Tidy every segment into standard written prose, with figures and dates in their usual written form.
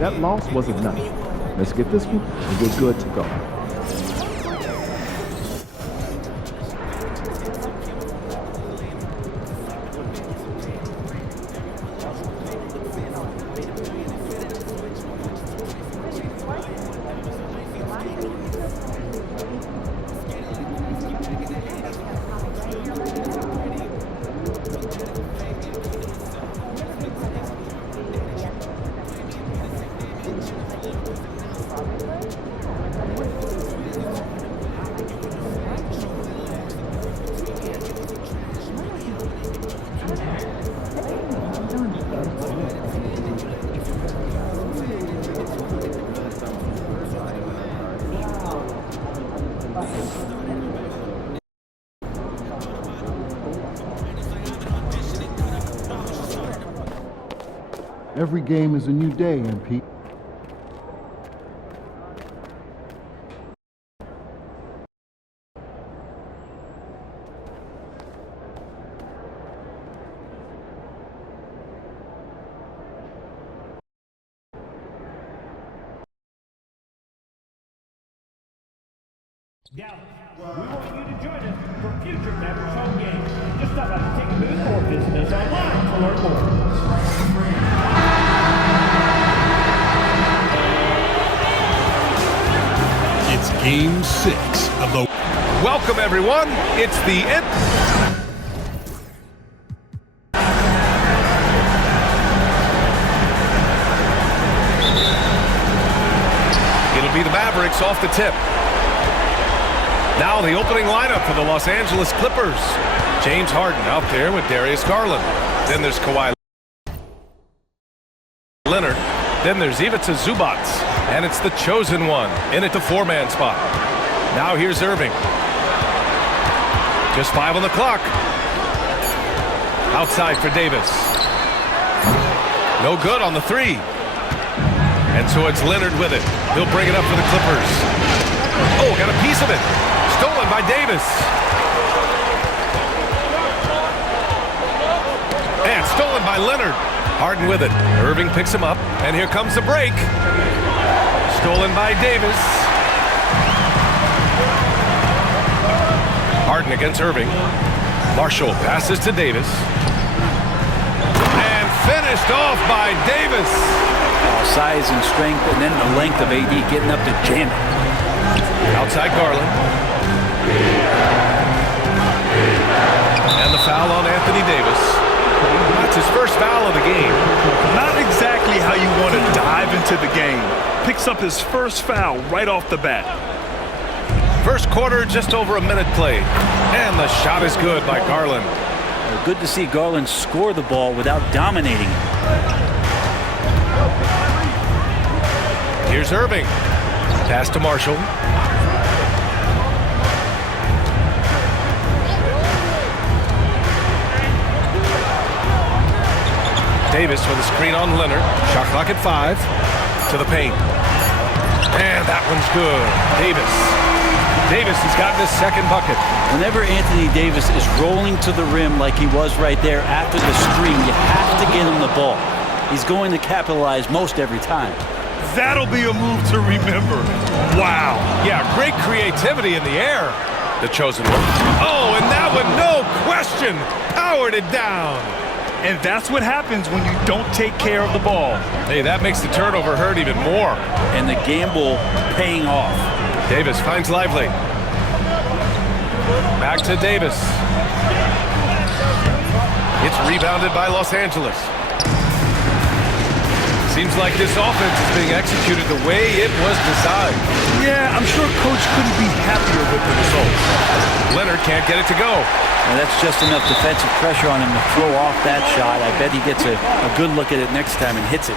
That loss wasn't nothing. Let's get this one and we're good to go. Every game is a new day, MP. Dallas, we want you to join us for future Mavericks home games. Just stop by the ticket booth or visit us online to learn more. It's Game 6 of the... Welcome, everyone. It's the end. It'll be the Mavericks off the tip. Now the opening lineup for the Los Angeles Clippers. James Harden out there with Darius Garland. Then there's Kawhi Leonard. Then there's Ivica Zubac. And it's the chosen one in at the four-man spot. Now here's Irving. Just 5 on the clock. Outside for Davis. No good on the three. And so it's Leonard with it. He'll bring it up for the Clippers. Oh, got a piece of it. Stolen by Davis. And stolen by Leonard. Harden with it. Irving picks him up. And here comes the break. Stolen by Davis. Harden against Irving. Marshall passes to Davis. And finished off by Davis. Size and strength, and then the length of AD getting up to jam it. Outside Garland. And the foul on Anthony Davis. That's his first foul of the game. Not exactly how you want to dive into the game. Picks up his first foul right off the bat. First quarter, just over a minute played. And the shot is good by Garland. Good to see Garland score the ball without dominating it. Here's Irving. Pass to Marshall. Davis with a screen on Leonard. Shot clock at 5. To the paint. And that one's good. Davis has gotten his second bucket. Whenever Anthony Davis is rolling to the rim like he was right there after the screen, you have to get him the ball. He's going to capitalize most every time. That'll be a move to remember. Wow. Yeah, great creativity in the air. The chosen one. Oh, and that one, no question, powered it down. And that's what happens when you don't take care of the ball. Hey, that makes the turnover hurt even more. And the gamble paying off. Davis finds Lively. Back to Davis. It's rebounded by Los Angeles. Seems like this offense is being executed the way it was designed. Yeah, I'm sure Coach couldn't be happier with the results. Leonard can't get it to go. And that's just enough defensive pressure on him to throw off that shot. I bet he gets a good look at it next time and hits it.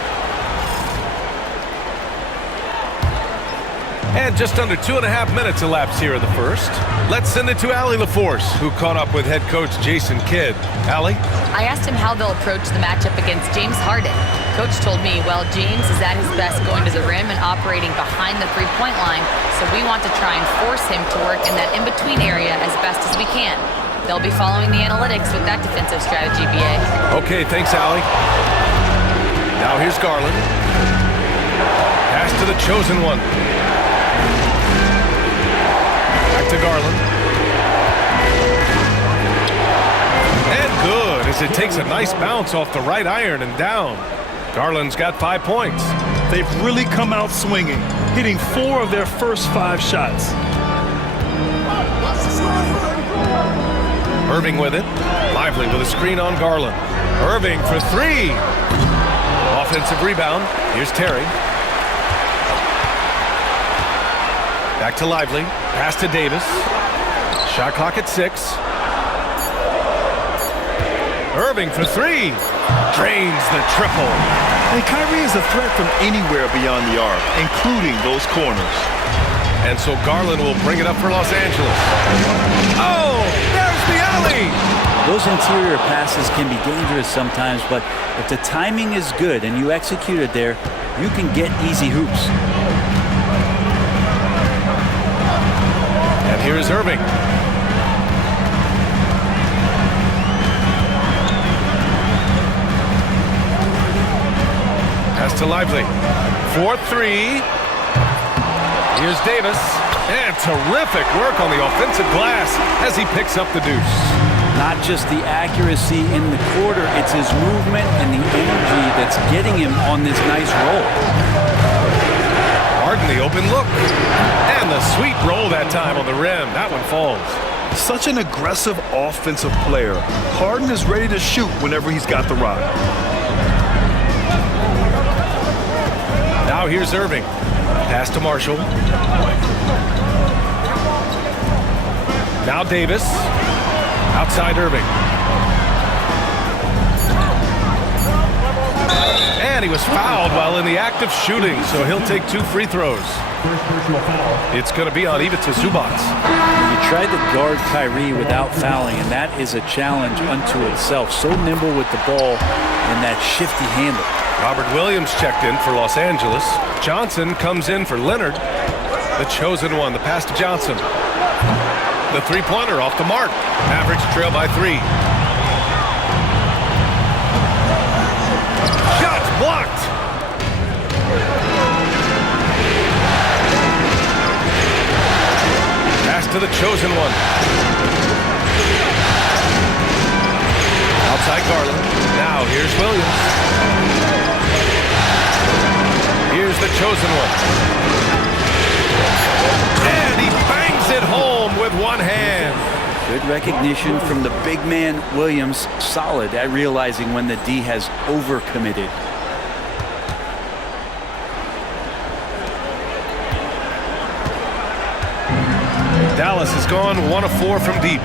And just under 2.5 minutes elapsed here in the first. Let's send it to Allie LaForce, who caught up with head coach Jason Kidd. Allie? I asked him how they'll approach the matchup against James Harden. Coach told me, well, James is at his best going to the rim and operating behind the three-point line, so we want to try and force him to work in that in-between area as best as we can. They'll be following the analytics with that defensive strategy, B.A. Okay, thanks, Allie. Now here's Garland. Pass to the chosen one. Back to Garland. And good, as it takes a nice bounce off the right iron and down. Garland's got 5 points. They've really come out swinging, hitting 4 of their first 5 shots. Irving with it. Lively with a screen on Garland. Irving for 3. Offensive rebound. Here's Terry. Back to Lively. Pass to Davis. Shot clock at 6. Irving for 3. Drains the triple. And Kyrie is a threat from anywhere beyond the arc, including those corners. And so Garland will bring it up for Los Angeles. Oh, there's the alley. Those interior passes can be dangerous sometimes, but if the timing is good and you execute it there, you can get easy hoops. And here is Irving. Pass to Lively. 4-3. Here's Davis. And terrific work on the offensive glass as he picks up the deuce. Not just the accuracy in the quarter, it's his movement and the energy that's getting him on this nice roll. Harden the open look. And the sweet roll that time on the rim. That one falls. Such an aggressive offensive player. Harden is ready to shoot whenever he's got the rock. Now here's Irving. Pass to Marshall. Now Davis. Outside Irving. And he was fouled while in the act of shooting, so he'll take 2 free throws. It's going to be on Ivica Zubac. You tried to guard Kyrie without fouling, and that is a challenge unto itself. So nimble with the ball and that shifty handle. Robert Williams checked in for Los Angeles. Johnson comes in for Leonard. The chosen one, the pass to Johnson. The three-pointer off the mark. Mavericks trail by 3. Shots blocked. Pass to the chosen one. Outside Garland. Now here's Williams. Here's the chosen one. And he bangs it home with one hand. Good recognition from the big man, Williams. Solid at realizing when the D has overcommitted. Dallas has gone 1 of 4 from deep.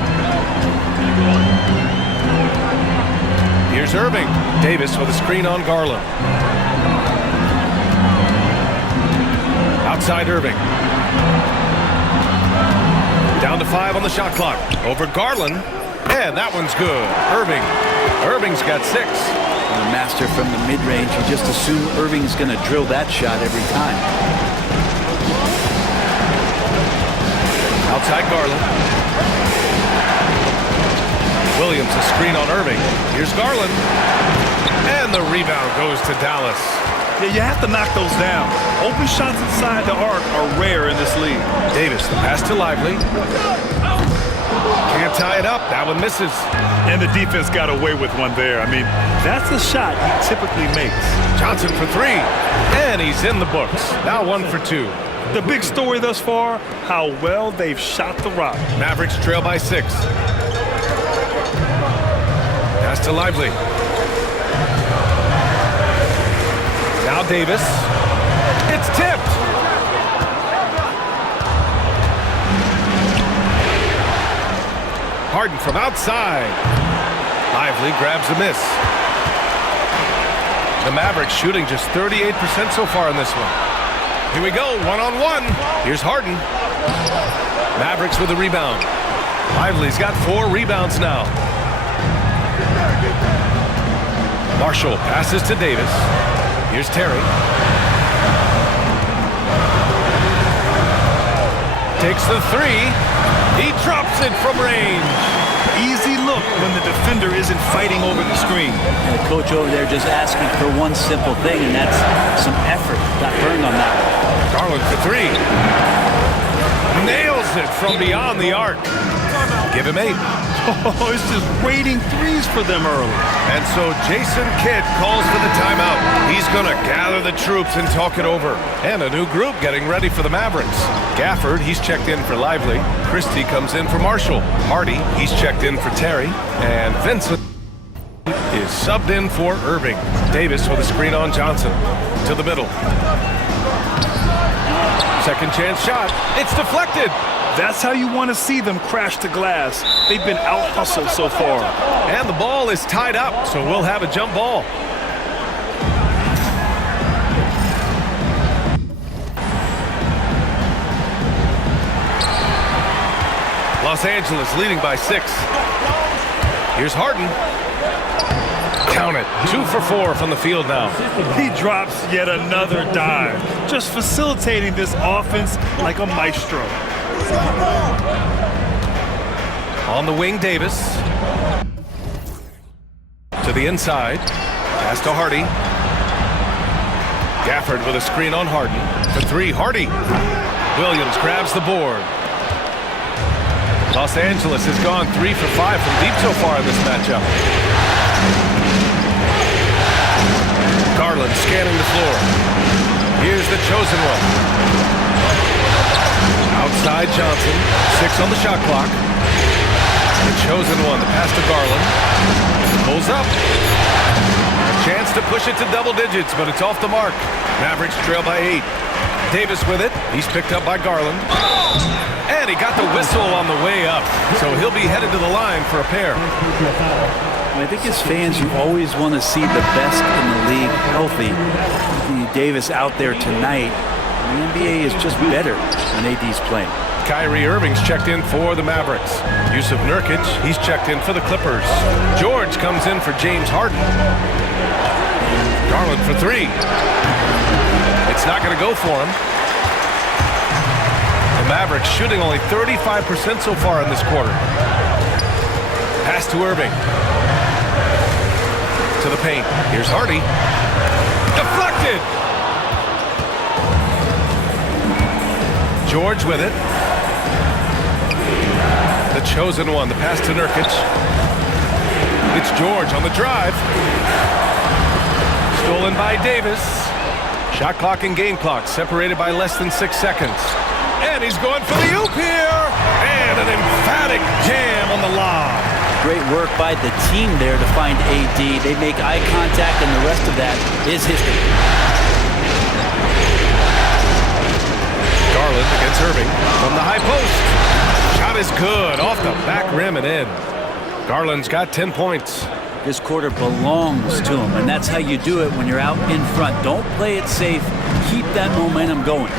Here's Irving. Davis with a screen on Garland. Outside Irving. Down to 5 on the shot clock. Over Garland. And that one's good. Irving's got 6. And a master from the mid-range. You just assume Irving's going to drill that shot every time. Outside Garland. Williams a screen on Irving. Here's Garland. And the rebound goes to Dallas. Yeah, you have to knock those down. Open shots inside the arc are rare in this league. Davis, the pass to Lively. Can't tie it up. That one misses. And the defense got away with one there. I mean, that's a shot he typically makes. Johnson for 3. And he's in the books. Now 1 for 2. The big story thus far, how well they've shot the rock. Mavericks trail by 6. Pass to Lively. Now Davis. It's tipped. Harden from outside. Lively grabs a miss. The Mavericks shooting just 38% so far in this one. Here we go, 1-on-1. Here's Harden. Mavericks with a rebound. Lively's got 4 rebounds now. Marshall passes to Davis. Here's Terry. Takes the 3. He drops it from range. Easy look when the defender isn't fighting over the screen. And the coach over there just asking for one simple thing, and that's some effort. Got burned on that one. Garland for three. Nails it from beyond the arc. Give him 8. Oh, it's just waiting threes for them early. And so Jason Kidd calls for the timeout. He's going to gather the troops and talk it over. And a new group getting ready for the Mavericks. Gafford, he's checked in for Lively. Christie comes in for Marshall. Hardy, he's checked in for Terry. And Vincent is subbed in for Irving. Davis with a screen on Johnson. To the middle. Second chance shot. It's deflected. That's how you want to see them crash the glass. They've been out-hustled so far. And the ball is tied up, so we'll have a jump ball. Los Angeles leading by 6. Here's Harden. Count it. 2 for 4 from the field now. He drops yet another dive, just facilitating this offense like a maestro. On the wing, Davis. To the inside. Pass to Hardy. Gafford with a screen on Harden. For 3, Hardy. Williams grabs the board. Los Angeles has gone 3 for 5 from deep so far in this matchup. Garland scanning the floor. Here's the chosen one. Outside Johnson. 6 on the shot clock. The chosen one. The pass to Garland. Pulls up. A chance to push it to double digits, but it's off the mark. Mavericks trail by 8. Davis with it. He's picked up by Garland. And he got the whistle on the way up. So he'll be headed to the line for a pair. I think as fans, you always want to see the best in the league healthy. Davis out there tonight. The NBA is just better when AD's playing. Kyrie Irving's checked in for the Mavericks. Yusuf Nurkic, he's checked in for the Clippers. George comes in for James Harden. Garland for 3. It's not going to go for him. The Mavericks shooting only 35% so far in this quarter. Pass to Irving. To the paint. Here's Hardy. Deflected! George with it. The chosen one. The pass to Nurkic. It's George on the drive. Stolen by Davis. Shot clock and game clock separated by less than 6 seconds. And he's going for the oop here. And an emphatic jam on the lob. Great work by the team there to find AD. They make eye contact, and the rest of that is history. Garland against Irving from the high post. Shot is good off the back rim and in. Garland's got 10 points. This quarter belongs to him, and that's how you do it when you're out in front. Don't play it safe. Keep that momentum going.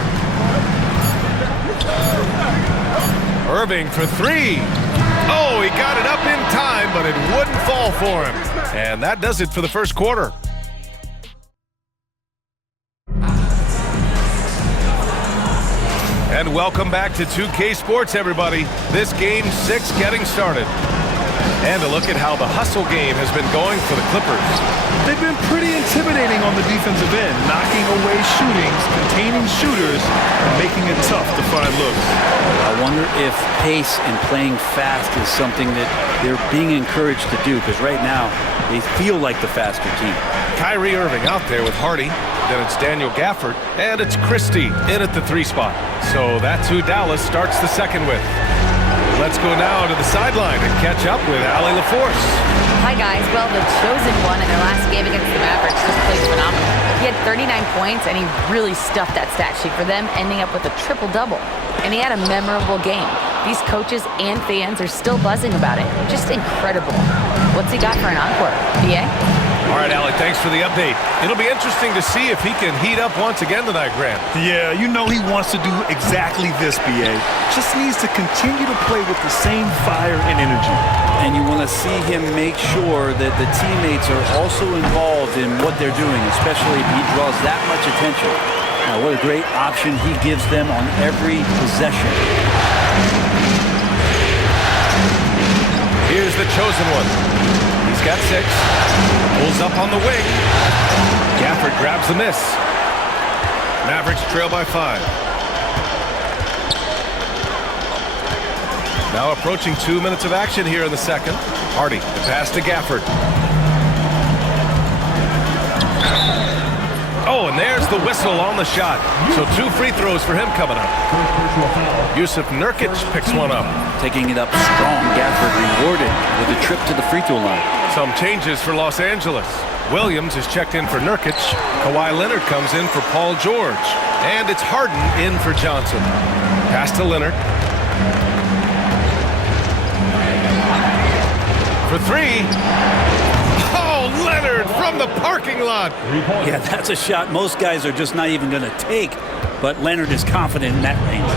Irving for 3. Oh, he got it up in time, but it wouldn't fall for him. And that does it for the first quarter. And welcome back to 2K Sports, everybody. This game 6 getting started. And a look at how the hustle game has been going for the Clippers. They've been pretty intimidating on the defensive end, knocking away shootings, containing shooters, and making it tough to find looks. I wonder if pace and playing fast is something that they're being encouraged to do, because right now they feel like the faster team. Kyrie Irving out there with Hardy. Then it's Daniel Gafford. And it's Christie in at the 3 spot. So that's who Dallas starts the second with. Let's go now to the sideline and catch up with Allie LaForce. Hi, guys. Well, the chosen one in their last game against the Mavericks just played phenomenal. He had 39 points, and he really stuffed that stat sheet for them, ending up with a triple-double. And he had a memorable game. These coaches and fans are still buzzing about it. Just incredible. What's he got for an encore? BA? All right, Allie, thanks for the update. It'll be interesting to see if he can heat up once again tonight, Grant. Yeah, you know he wants to do exactly this, BA. Just needs to continue to play with the same fire and energy. And you want to see him make sure that the teammates are also involved in what they're doing, especially if he draws that much attention. Now, what a great option he gives them on every possession. Here's the chosen one. He's got 6. Pulls up on the wing. Gafford grabs the miss. Mavericks trail by 5. Now approaching 2 minutes of action here in the second. Hardy, the pass to Gafford. Oh, and there's the whistle on the shot. So 2 free throws for him coming up. Yusuf Nurkic picks one up. Taking it up strong, Gafford rewarded with a trip to the free throw line. Some changes for Los Angeles. Williams is checked in for Nurkic. Kawhi Leonard comes in for Paul George. And it's Harden in for Johnson. Pass to Leonard. For 3. Oh, Leonard from the parking lot. Yeah, that's a shot most guys are just not even going to take, but Leonard is confident in that range.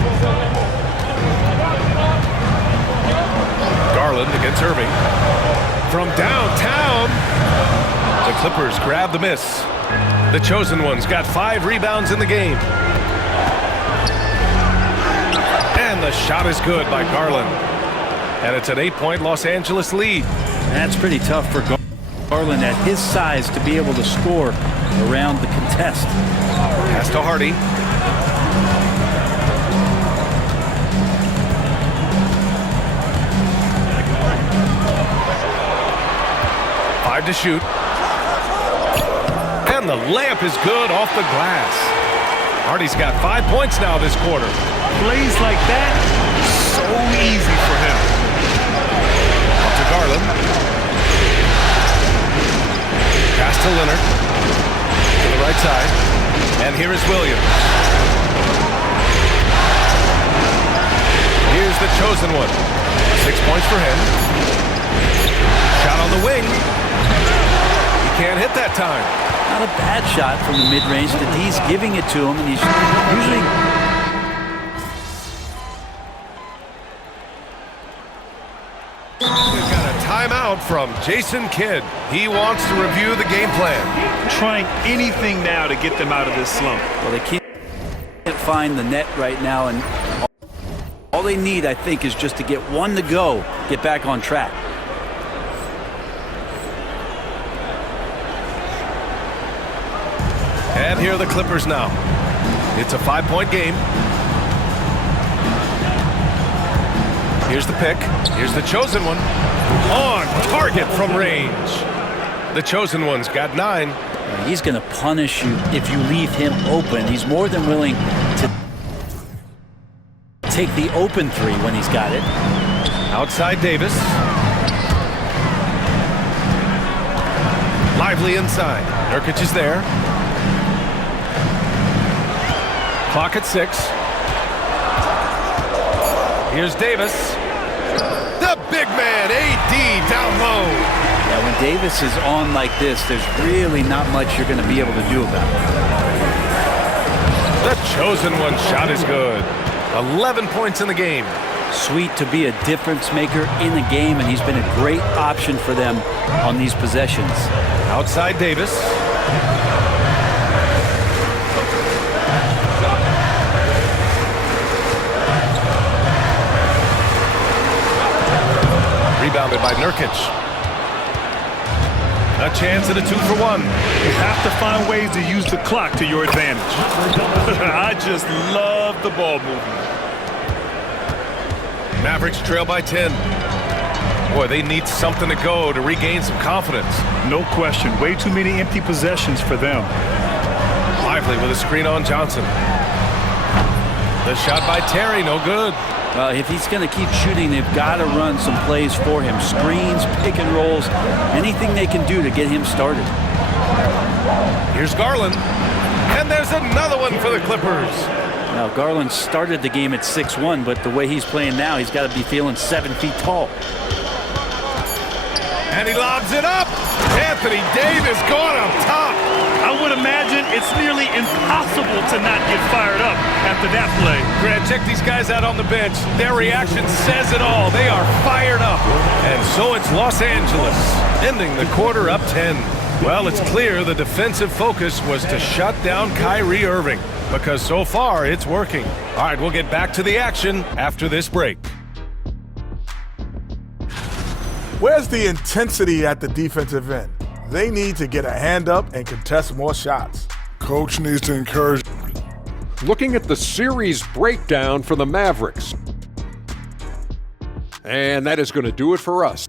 Garland against Irving. From downtown. The Clippers grab the miss. The chosen one's got 5 rebounds in the game. And the shot is good by Garland. And it's an 8-point Los Angeles lead. That's pretty tough for Garland at his size to be able to score around the contest. Pass to Hardy. Five to shoot. And the layup is good off the glass. Hardy's got 5 points now this quarter. Plays like that, so easy for him. Up to Garland. Pass to Leonard. To the right side. And here is Williams. Here's the chosen one. 6 points for him. Shot on the wing. He can't hit that time. Not a bad shot from the mid-range. The D's giving it to him, and he's usually... We've got a timeout from Jason Kidd. He wants to review the game plan. Trying anything now to get them out of this slump. Well, they can't find the net right now, and all they need, I think, is just to get one to go, get back on track. And here are the Clippers now. It's a 5-point game. Here's the pick. Here's the chosen one. On target from range. The chosen one's got 9. He's going to punish you if you leave him open. He's more than willing to take the open 3 when he's got it. Outside Davis. Lively inside. Nurkic is there. Clock at 6. Here's Davis. The big man, AD, down low. Yeah, when Davis is on like this, there's really not much you're going to be able to do about it. The chosen one shot is good. 11 points in the game. Sweet to be a difference maker in the game, and he's been a great option for them on these possessions. Outside Davis. Rebounded by Nurkic. A chance at a 2-for-1. You have to find ways to use the clock to your advantage. I just love the ball movement. Mavericks trail by 10. Boy, they need something to go to regain some confidence. No question. Way too many empty possessions for them. Lively with a screen on Johnson. The shot by Terry, no good. If he's going to keep shooting, they've got to run some plays for him. Screens, pick and rolls, anything they can do to get him started. Here's Garland. And there's another one for the Clippers. Now, Garland started the game at 6'1", but the way he's playing now, he's got to be feeling 7 feet tall. And he lobs it up. Anthony Davis going up top. I would imagine it's nearly impossible to not get fired up after that play. Grant, check these guys out on the bench. Their reaction says it all. They are fired up. And so it's Los Angeles, ending the quarter up 10. Well, it's clear the defensive focus was to shut down Kyrie Irving, because so far it's working. All right, we'll get back to the action after this break. Where's the intensity at the defensive end? They need to get a hand up and contest more shots. Coach needs to encourage. Looking at the series breakdown for the Mavericks. And that is going to do it for us.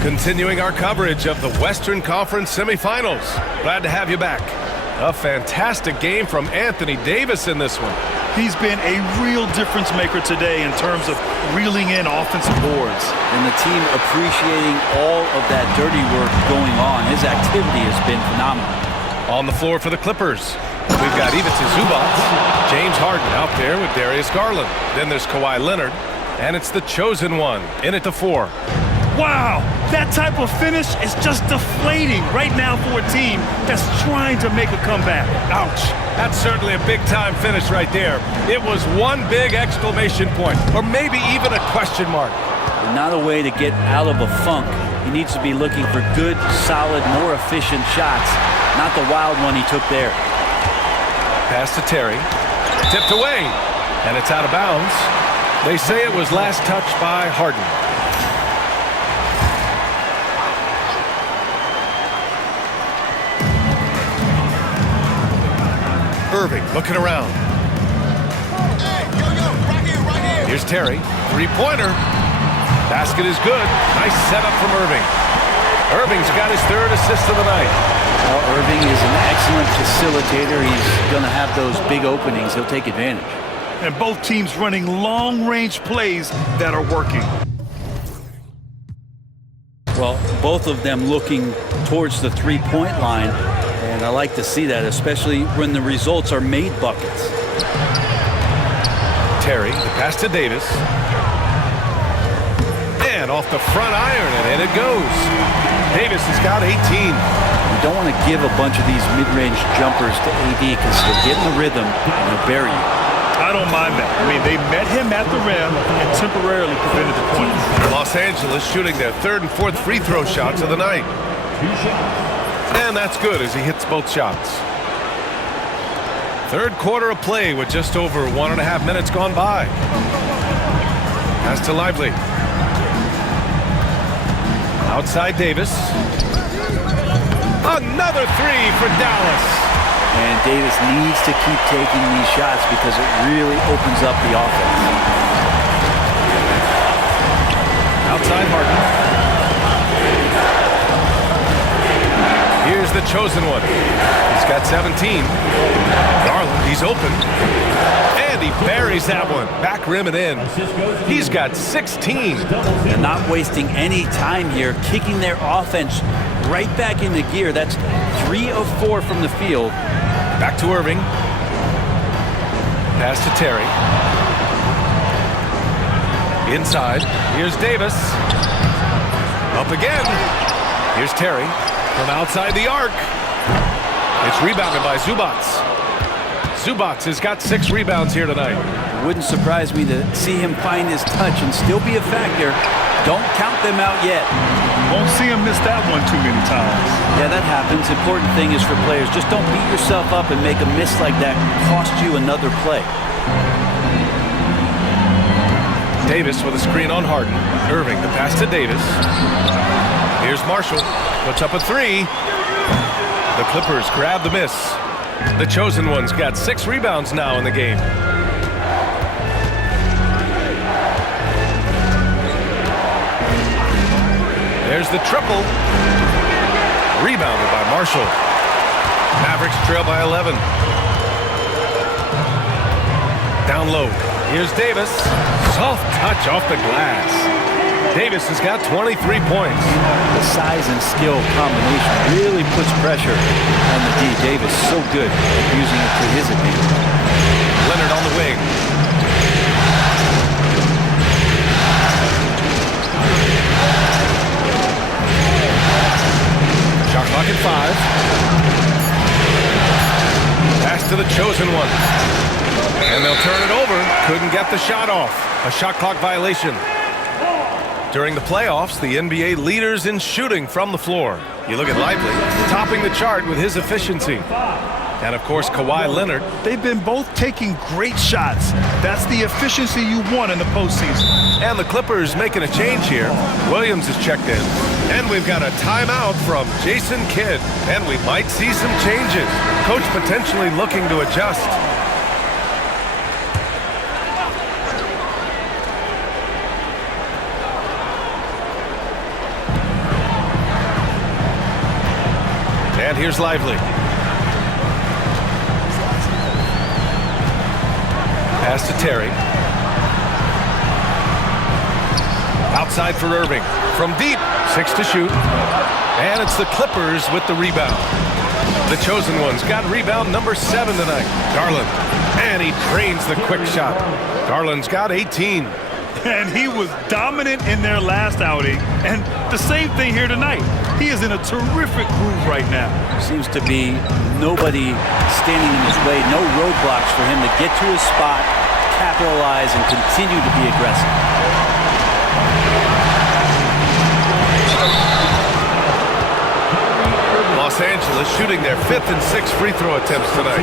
Continuing our coverage of the Western Conference semifinals. Glad to have you back. A fantastic game from Anthony Davis in this one. He's been a real difference maker today in terms of reeling in offensive boards. And the team appreciating all of that dirty work going on. His activity has been phenomenal. On the floor for the Clippers, we've got Ivica Zubac, James Harden out there with Darius Garland. Then there's Kawhi Leonard, and it's the chosen one in at the 4. Wow, that type of finish is just deflating right now for a team that's trying to make a comeback. Ouch. That's certainly a big-time finish right there. It was one big exclamation point, or maybe even a question mark. Not a way to get out of a funk. He needs to be looking for good, solid, more efficient shots, not the wild one he took there. Pass to Terry. Tipped away, and it's out of bounds. They say it was last touched by Harden. Irving looking around. Here's Terry. Three-pointer. Basket is good. Nice setup from Irving. Irving's got his 3rd assist of the night. Well, Irving is an excellent facilitator. He's going to have those big openings. He'll take advantage. And both teams running long-range plays that are working. Well, both of them looking towards the three-point line. And I like to see that, especially when the results are made buckets. Terry, the pass to Davis. And off the front iron, and in it goes. Davis has got 18. You don't want to give a bunch of these mid-range jumpers to AD because he'll get in the rhythm and he'll bury you. I don't mind that. I mean, they met him at the rim and temporarily prevented the point. Los Angeles shooting their 3rd and 4th free throw shots of the night. And that's good as he hits both shots. 3rd quarter of play with just over 1.5 minutes gone by. Pass to Lively. Outside Davis. Another 3 for Dallas. And Davis needs to keep taking these shots because it really opens up the offense. Outside Harden. Here's the chosen one. He's got 17. Garland, he's open. And he buries that one. Back rim and in. He's got 16. And not wasting any time here, kicking their offense right back into gear. That's 3 of 4 from the field. Back to Irving. Pass to Terry. Inside. Here's Davis. Up again. Here's Terry. From outside the arc. It's rebounded by Zubac. Zubac has got 6 rebounds here tonight. It wouldn't surprise me to see him find his touch and still be a factor. Don't count them out yet. Won't see him miss that one too many times. Yeah, that happens. Important thing is for players, just don't beat yourself up and make a miss like that cost you another play. Davis with a screen on Harden. Irving, the pass to Davis. Here's Marshall. Puts up a 3. The Clippers grab the miss. The chosen one's got 6 rebounds now in the game. There's the triple. Rebounded by Marshall. Mavericks trail by 11. Down low. Here's Davis. Soft touch off the glass. Davis has got 23 points. The size and skill combination really puts pressure on the D. Davis so good at using it to his advantage. Leonard on the wing. Shot clock at 5. Pass to the chosen one. And they'll turn it over. Couldn't get the shot off. A shot clock violation. During the playoffs, the NBA leaders in shooting from the floor. You look at Lively, topping the chart with his efficiency. And, of course, Kawhi Leonard. They've been both taking great shots. That's the efficiency you want in the postseason. And the Clippers making a change here. Williams is checked in. And we've got a timeout from Jason Kidd. And we might see some changes. Coach potentially looking to adjust. And here's Lively. Pass to Terry. Outside for Irving. From deep, 6 to shoot. And it's the Clippers with the rebound. The chosen ones got rebound number 7 tonight. Garland. And he drains the quick shot. Garland's got 18. And he was dominant in their last outing. And the same thing here tonight. He is in a terrific groove right now. Seems to be nobody standing in his way, no roadblocks for him to get to his spot, capitalize, and continue to be aggressive. Los Angeles shooting their 5th and 6th free throw attempts tonight.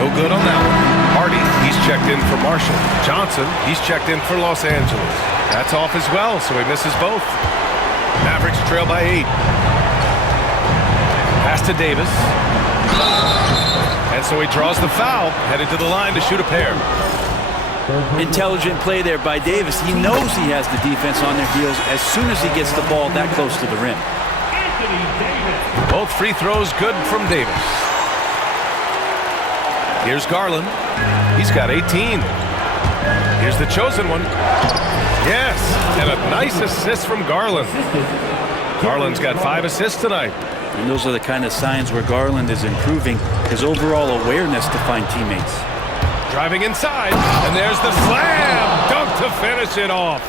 No good on that one. Hardy, he's checked in for Marshall. Johnson, he's checked in for Los Angeles. That's off as well, so he misses both. Mavericks trail by 8. Pass to Davis. And so he draws the foul, headed to the line to shoot a pair. Intelligent play there by Davis. He knows he has the defense on their heels as soon as he gets the ball that close to the rim. Both free throws good from Davis. Here's Garland. He's got 18. Here's the chosen one. Yes, and a nice assist from Garland. Garland's got 5 assists tonight. And those are the kind of signs where Garland is improving his overall awareness to find teammates. Driving inside, and there's the slam! Dunk to finish it off.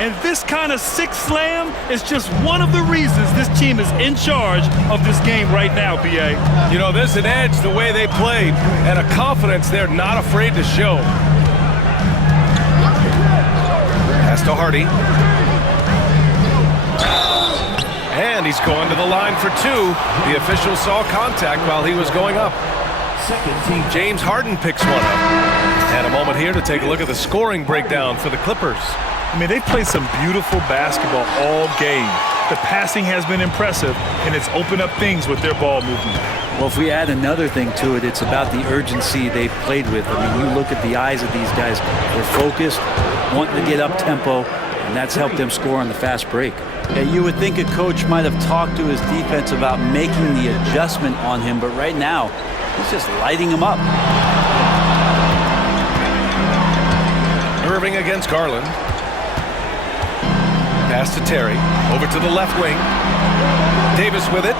And this kind of 6 slam is just one of the reasons this team is in charge of this game right now, B.A. You know, there's an edge the way they played, and a confidence they're not afraid to show. Pass to Hardy. And he's going to the line for 2. The official saw contact while he was going up. James Harden picks one up. And a moment here to take a look at the scoring breakdown for the Clippers. I mean, they've played some beautiful basketball all game. The passing has been impressive, and it's opened up things with their ball movement. Well, if we add another thing to it, it's about the urgency they've played with. I mean, you look at the eyes of these guys. They're focused, wanting to get up tempo, and that's helped them score on the fast break. Yeah, you would think a coach might have talked to his defense about making the adjustment on him, but right now, he's just lighting him up. Irving against Garland. Pass to Terry. Over to the left wing. Davis with it.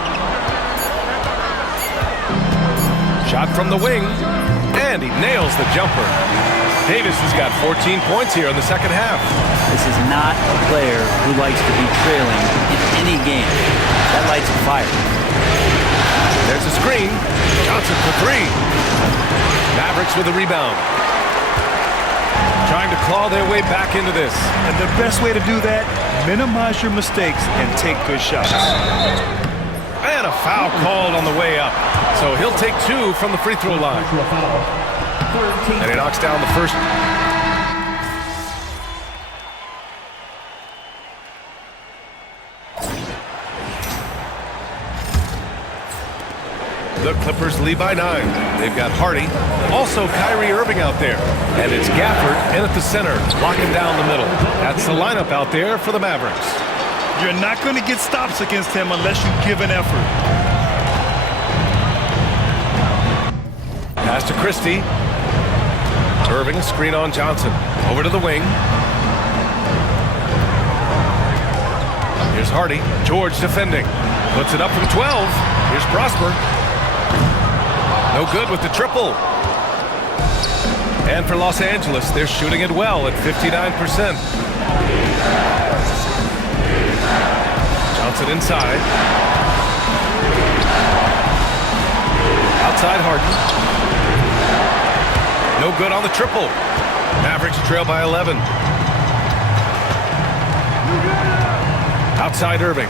Shot from the wing. And he nails the jumper. Davis has got 14 points here in the second half. This is not a player who likes to be trailing in any game. That lights a fire. There's a screen. Johnson for 3. Mavericks with a rebound. Trying to claw their way back into this. And the best way to do that, minimize your mistakes and take good shots. And a foul called on the way up. So he'll take 2 from the free throw line. And he knocks down the first. The Clippers lead by 9. They've got Hardy, also Kyrie Irving out there. And it's Gafford in at the center, locking down the middle. That's the lineup out there for the Mavericks. You're not going to get stops against him unless you give an effort. Pass to Christie. Irving, screen on Johnson. Over to the wing. Here's Hardy. George defending. Puts it up from 12. Here's Prosper. No good with the triple. And for Los Angeles, they're shooting it well at 59%. Johnson inside. Outside Harden. No good on the triple. Mavericks trail by 11. Outside Irving.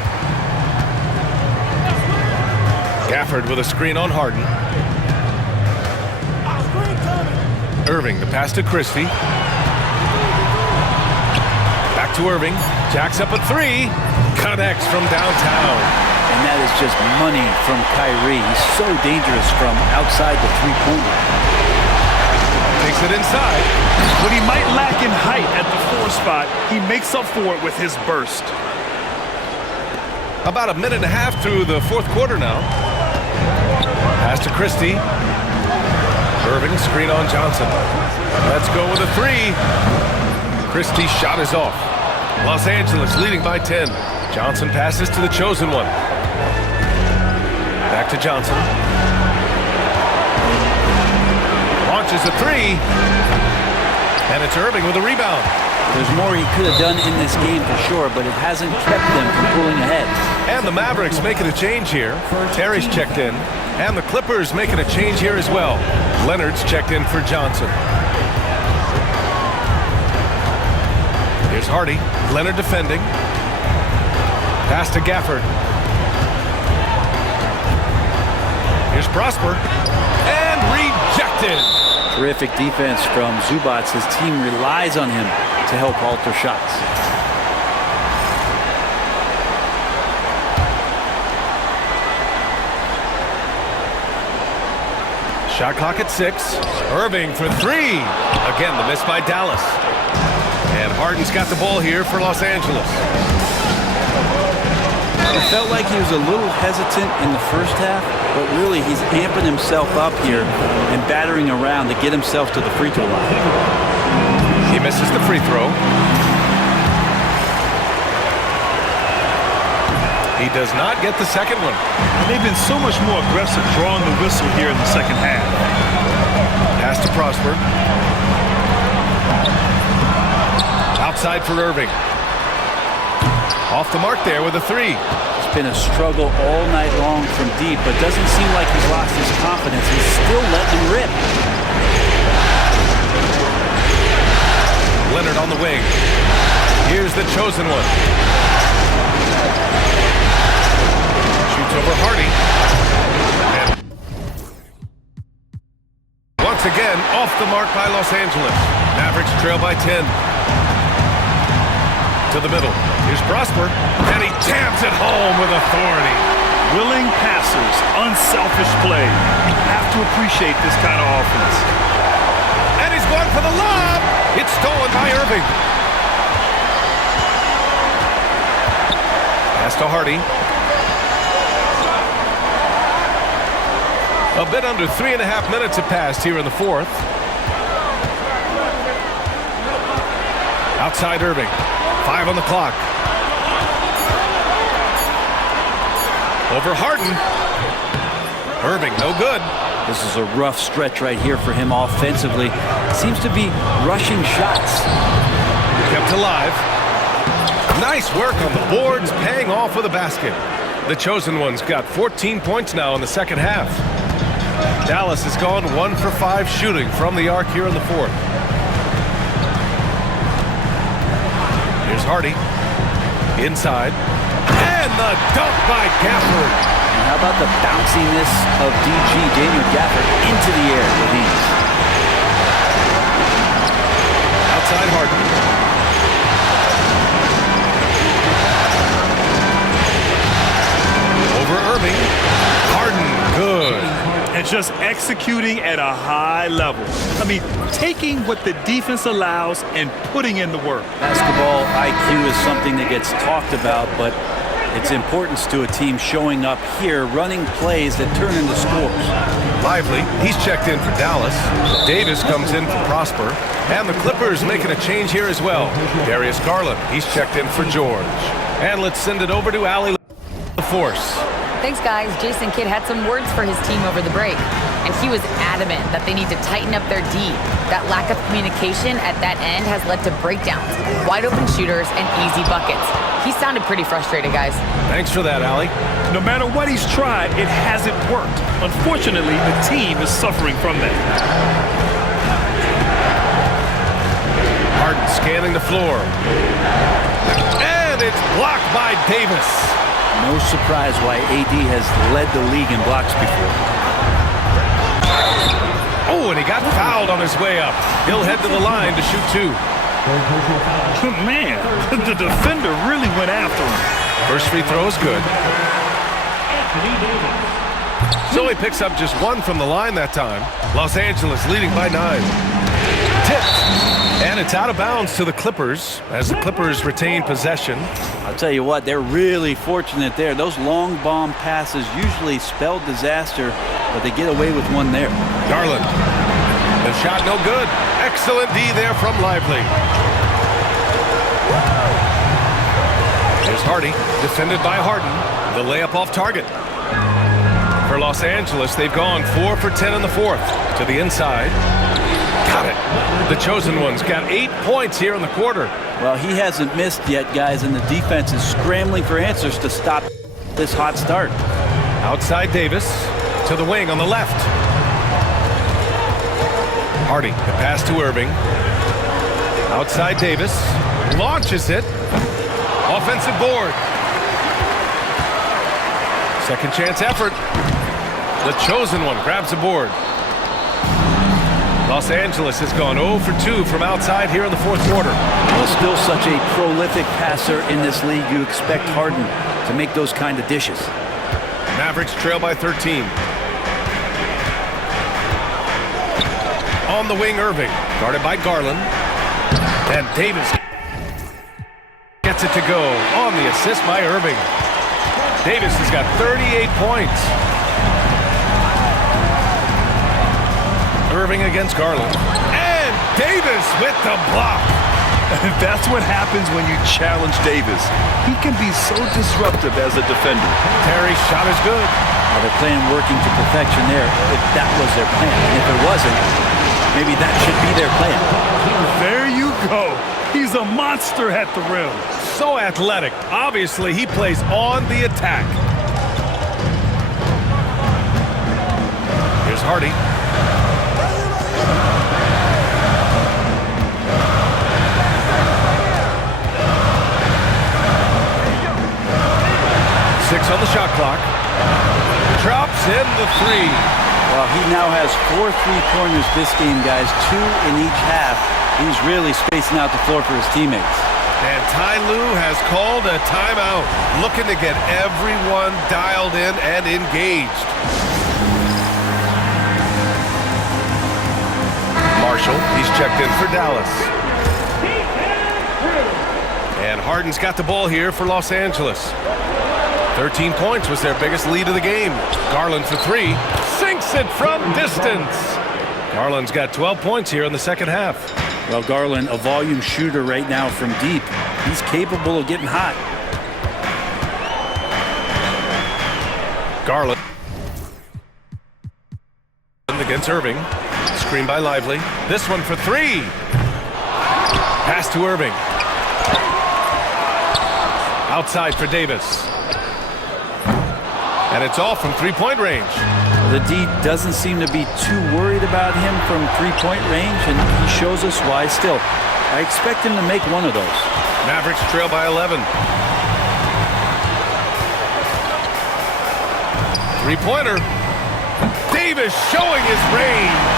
Gafford with a screen on Harden. Irving, the pass to Christie. Back to Irving. Jacks up a three. Connects from downtown. And that is just money from Kyrie. He's so dangerous from outside the three-point line. Takes it inside. What he might lack in height at the 4 spot, he makes up for it with his burst. About a minute and a half through the fourth quarter now. Pass to Christie. Irving, screen on Johnson. Let's go with a three. Christie's shot is off. Los Angeles leading by 10. Johnson passes to the chosen one. Back to Johnson. Launches a three. And it's Irving with a rebound. There's more he could have done in this game for sure, but it hasn't kept them from pulling ahead. And the Mavericks making a change here. Terry's checked in. And the Clippers making a change here as well. Leonard's checked in for Johnson. Here's Hardy. Leonard defending. Pass to Gafford. Here's Prosper. And rejected. Terrific defense from Zubac. His team relies on him to help alter shots. Shot clock at 6. Irving for three. Again, the miss by Dallas. And Harden's got the ball here for Los Angeles. It felt like he was a little hesitant in the first half, but really he's amping himself up here and battering around to get himself to the free throw line. He misses the free throw. He does not get the second one. They've been so much more aggressive drawing the whistle here in the second half. Pass to Prosper. Outside for Irving. Off the mark there with a three. It's been a struggle all night long from deep, but doesn't seem like he's lost his confidence. He's still letting him rip. Leonard on the wing. Here's the chosen one. Shoots over Hardy. And once again, off the mark by Los Angeles. Mavericks trail by 10. To the middle. Here's Prosper. And he jams it home with authority. Willing passers, unselfish play. You have to appreciate this kind of offense. And he's going for the lob. It's stolen by Irving. Pass to Hardy. A bit under 3.5 minutes have passed here in the fourth. Outside Irving. 5 on the clock. Over Harden. Irving, no good. This is a rough stretch right here for him offensively. Seems to be rushing shots. Kept alive. Nice work on the boards, paying off with a basket. The chosen one's got 14 points now in the second half. Dallas has gone 1 for 5 shooting from the arc here in the fourth. Here's Hardy. Inside. And the dunk by Gafford. And how about the bounciness of DG, Daniel Gafford, into the air with ease. Outside Harden. Over Irving. Harden, good. And just executing at a high level. I mean, taking what the defense allows and putting in the work. Basketball IQ is something that gets talked about, but its importance to a team showing up here, running plays that turn into scores. Lively, he's checked in for Dallas. Davis comes in for Prosper. And the Clippers making a change here as well. Darius Garland, he's checked in for George. And let's send it over to Allie the Force. Thanks, guys. Jason Kidd had some words for his team over the break, and he was adamant that they need to tighten up their D. That lack of communication at that end has led to breakdowns, wide open shooters, and easy buckets. He sounded pretty frustrated, guys. Thanks for that, Allie. No matter what he's tried, it hasn't worked. Unfortunately, the team is suffering from that. Harden scanning the floor. And it's blocked by Davis. No surprise why AD has led the league in blocks before. Oh, and he got fouled on his way up. He'll head to the line to shoot 2. Man, the defender really went after him. First free throw is good. So he picks up just 1 from the line that time. Los Angeles leading by 9. Tipped. And it's out of bounds to the Clippers as the Clippers retain possession. I'll tell you what, they're really fortunate there. Those long bomb passes usually spell disaster, but they get away with one there. Garland. The shot no good. Excellent D there from Lively. Here's Hardy, defended by Harden. The layup off target. For Los Angeles, they've gone 4 for 10 in the fourth. To the inside. Got it. The chosen ones got 8 points here in the quarter. Well, he hasn't missed yet, guys, and the defense is scrambling for answers to stop this hot start. Outside Davis to the wing on the left. Hardy, the pass to Irving. Outside Davis, launches it. Offensive board. Second chance effort. The chosen one grabs the board. Los Angeles has gone 0 for 2 from outside here in the fourth quarter. Well, still such a prolific passer in this league. You expect Harden to make those kind of dishes. Mavericks trail by 13. On the wing, Irving, guarded by Garland. And Davis gets it to go on the assist by Irving. Davis has got 38 points. Irving against Garland. And Davis with the block. That's what happens when you challenge Davis. He can be so disruptive as a defender. Terry's shot is good. Well, they're playing working to perfection there, if that was their plan. And if it wasn't, maybe that should be their plan. There you go. He's a monster at the rim. So athletic. Obviously, he plays on the attack. Here's Hardy. Six on the shot clock. Drops in the 3. Well, he now has 4 3-pointers this game, guys. 2 in each half. He's really spacing out the floor for his teammates. And Ty Lue has called a timeout, looking to get everyone dialed in and engaged. Marshall, he's checked in for Dallas. And Harden's got the ball here for Los Angeles. 13 points was their biggest lead of the game. Garland for 3. Sinks it from distance. Garland's got 12 points here in the second half. Well, Garland, a volume shooter right now from deep. He's capable of getting hot. Garland against Irving. Screen by Lively. This one for 3. Pass to Irving. Outside for Davis. And it's all from 3-point range. The D doesn't seem to be too worried about him from 3-point range, and he shows us why still. I expect him to make one of those. Mavericks trail by 11. 3-pointer. Davis showing his range.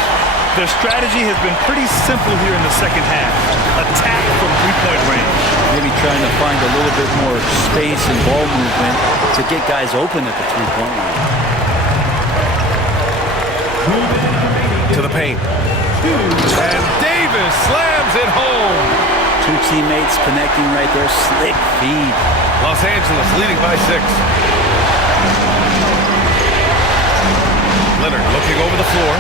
The strategy has been pretty simple here in the second half. Attack from 3-point range. Maybe trying to find a little bit more space and ball movement to get guys open at the 3-point line. To the paint. And Davis slams it home. 2 teammates connecting right there. Slick feed. Los Angeles leading by 6. Leonard looking over the floor.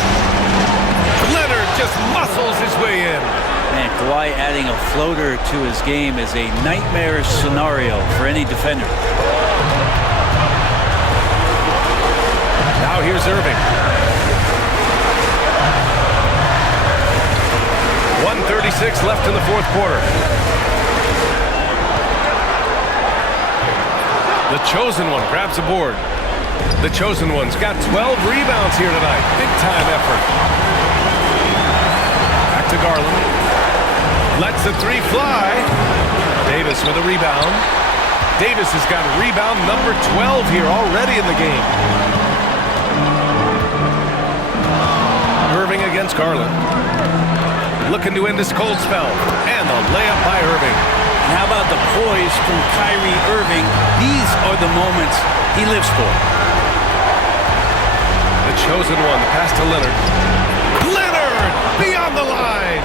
Leonard just muscles his way in. Man, Kawhi adding a floater to his game is a nightmarish scenario for any defender. Now here's Irving. 1:36 left in the fourth quarter. The chosen one grabs a board. The chosen one's got 12 rebounds here tonight. Big time effort. Back to Garland. Lets the three fly. Davis with a rebound. Davis has got rebound number 12 here already in the game. Irving against Garland. Looking to end this cold spell. And the layup by Irving. And how about the poise from Kyrie Irving? These are the moments he lives for. The chosen one, the pass to Leonard. Leonard beyond the line.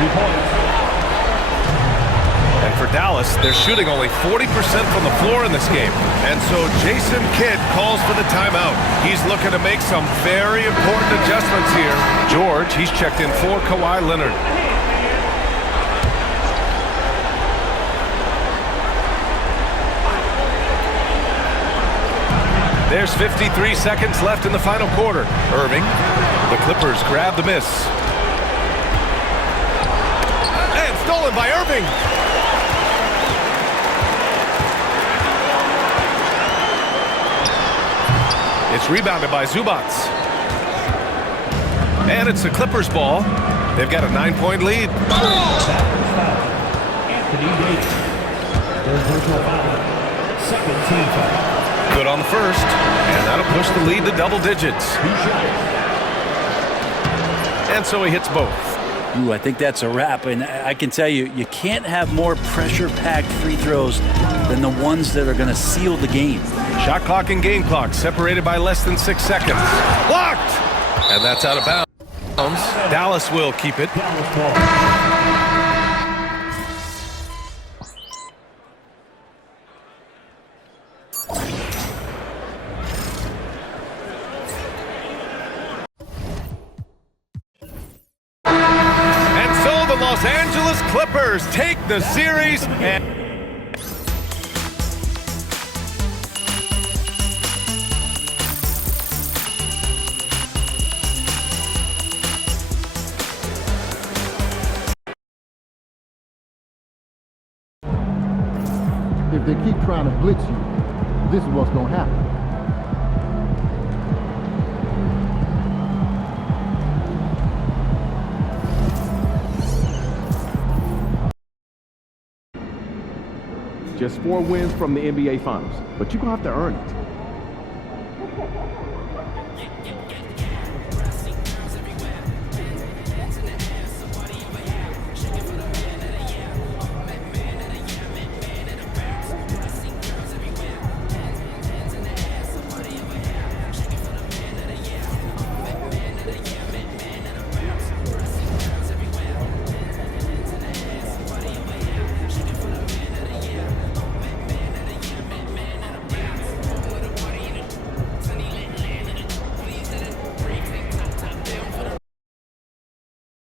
3 points. And for Dallas, they're shooting only 40% from the floor in this game. And so Jason Kidd calls for the timeout. He's looking to make some very important adjustments here. George, he's checked in for Kawhi Leonard. There's 53 seconds left in the final quarter. Irving, the Clippers grab the miss. And stolen by Irving. It's rebounded by Zubac. And it's the Clippers' ball. They've got a 9-point lead. Anthony Davis. Their personal foul. Second team foul. Good on the first. And that'll push the lead to double digits. And so he hits both. Ooh, I think that's a wrap. And I can tell you, you can't have more pressure-packed free throws than the ones that are going to seal the game. Shot clock and game clock separated by less than 6 seconds. Blocked! And that's out of bounds. Dallas will keep it. And so the Los Angeles Clippers take the series and If they keep trying to blitz you, this is what's going to happen. Just 4 wins from the NBA Finals, but you're going to have to earn it.